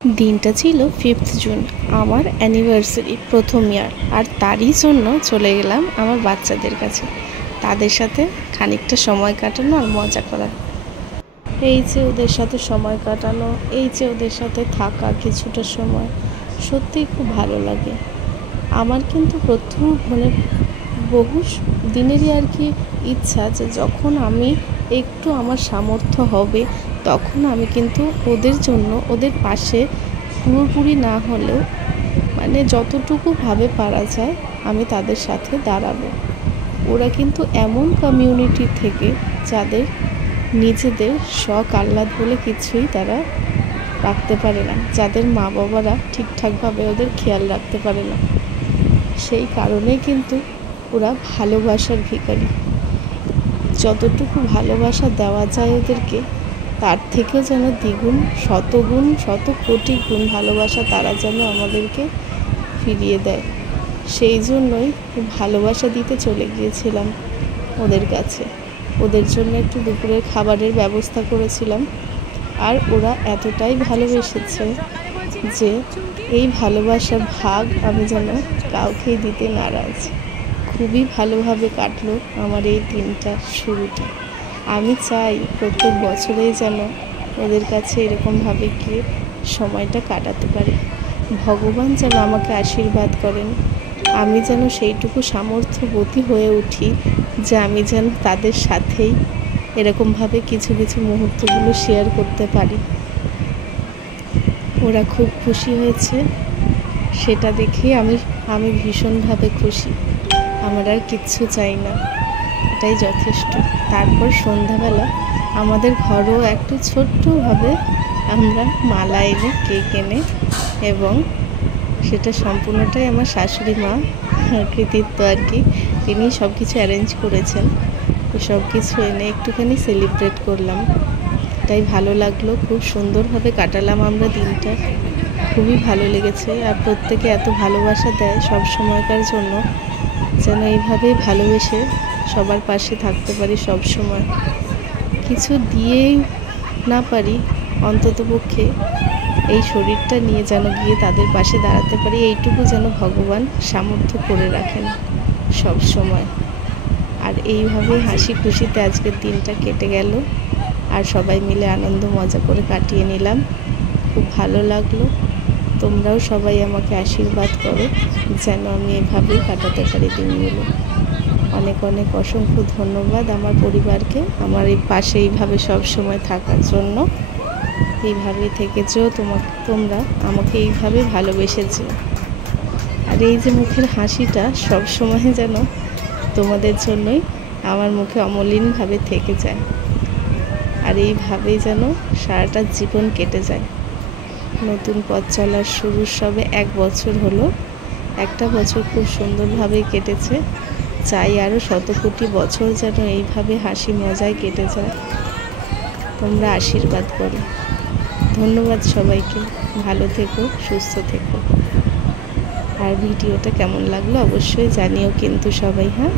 দিনটা ছিল 5th June, আমার অ্যানিভার্সারি, প্রথম ইয়ার। আর তারই জন্য চলে গেলাম আমার বাচ্চাদের কাছে, তাদের সাথে খানিকটা সময় কাটানো আর মজা করা। এই যে ওদের সাথে সময় কাটানো, এই যে ওদের সাথে থাকা কিছুটা সময়, সত্যিই খুব ভালো লাগে। আমার কিন্তু প্রথম বহু দিনেরই আর কি ইচ্ছা যে যখন আমি একটু আমার সামর্থ্য হবে তখন আমি কিন্তু ওদের জন্য, ওদের পাশে পুরোপুরি না হলেও যতটুকু ভাবে পারা যায় আমি তাদের সাথে দাঁড়াবো। ওরা কিন্তু এমন কমিউনিটি থেকে যাদের নিজেদের শখ আহ্লাদ বলে কিছুই তারা রাখতে পারে না, যাদের মা বাবারা ঠিকঠাকভাবে ওদের খেয়াল রাখতে পারে না। সেই কারণে কিন্তু ওরা ভালোবাসার ভিখারি। যতটুকু ভালোবাসা দেওয়া যায় ওদেরকে, তার থেকেও যেন দ্বিগুণ, শতগুণ, শত কোটি গুণ ভালোবাসা তারা যেন আমাদেরকে ফিরিয়ে দেয়। সেই জন্যই ভালোবাসা দিতে চলে গিয়েছিলাম ওদের কাছে। ওদের জন্য একটু দুপুরের খাবারের ব্যবস্থা করেছিলাম। আর ওরা এতটাই ভালোবেসেছে যে এই ভালোবাসার ভাগ আমি যেন কাউকেই দিতে নারাজ। খুবই ভালোভাবে কাটলো আমার এই দিনটা, শুরুটা। আমি চাই প্রত্যেক বছরেই যেন ওদের কাছে এরকমভাবে গিয়ে সময়টা কাটাতে পারি। ভগবান যেন আমাকে আশীর্বাদ করেন, আমি যেন সেইটুকু সামর্থ্যবতী হয়ে উঠি যে আমি যেন তাদের সাথেই এরকমভাবে কিছু কিছু মুহূর্তগুলো শেয়ার করতে পারি। ওরা খুব খুশি হয়েছে, সেটা দেখে আমি ভীষণভাবে খুশি। আমার আর কিচ্ছু চাই না, এটাই যথেষ্ট। তারপর সন্ধ্যাবেলা আমাদের ঘরেও একটু ছোট্টভাবে আমরা মালা এনে, কেক এনে, এবং সেটা সম্পূর্ণটাই আমার শাশুড়ি মা কৃতিত্ব আর কি। তিনি সব কিছু অ্যারেঞ্জ করেছেন। সব কিছু এনে একটুখানি সেলিব্রেট করলাম। তাই ভালো লাগলো, খুব সুন্দরভাবে কাটালাম আমরা দিনটা। খুবই ভালো লেগেছে। আর প্রত্যেকে এত ভালোবাসা দেয় সব সময়কার জন্য, যেন এইভাবেই ভালোবেসে সবার পাশে থাকতে পারি সব সময়। কিছু দিয়েই না পারি, অন্ততপক্ষে এই শরীরটা নিয়ে যেন গিয়ে তাদের পাশে দাঁড়াতে পারি, এইটুকু যেন ভগবান সামর্থ্য করে রাখেন সব সময়। আর এইভাবেই হাসি খুশিতে আজকের দিনটা কেটে গেল। আর সবাই মিলে আনন্দ মজা করে কাটিয়ে নিলাম। খুব ভালো লাগলো। তোমরাও সবাই আমাকে আশীর্বাদ করো যেন আমি এভাবেই কাটাতে পারি দিনগুলো। অনেক অনেক অসংখ্য ধন্যবাদ আমার পরিবারকে, আমার এই পাশে এইভাবে সব সময় থাকার জন্য। এইভাবেই থেকেছো তোমরা আমাকে এইভাবে ভালোবেসেছো। আর এই যে মুখের হাসিটা সব সময় যেন তোমাদের জন্যই আমার মুখে অমলিনভাবে থেকে যায়। আর এইভাবেই যেন সারাটা জীবন কেটে যায়। নতুন পথ চলার শুরু সবে 1 বছর হলো। একটা বছর খুব সুন্দরভাবেই কেটেছে। চাই আরও শত কোটি বছর যেন এইভাবে হাসি মজায় কেটে যায়। তোমরা আশীর্বাদ করো। ধন্যবাদ সবাইকে। ভালো থেকো, সুস্থ থেকো। আর ভিডিওটা কেমন লাগলো অবশ্যই জানিও কিন্তু সবাই। হ্যাঁ।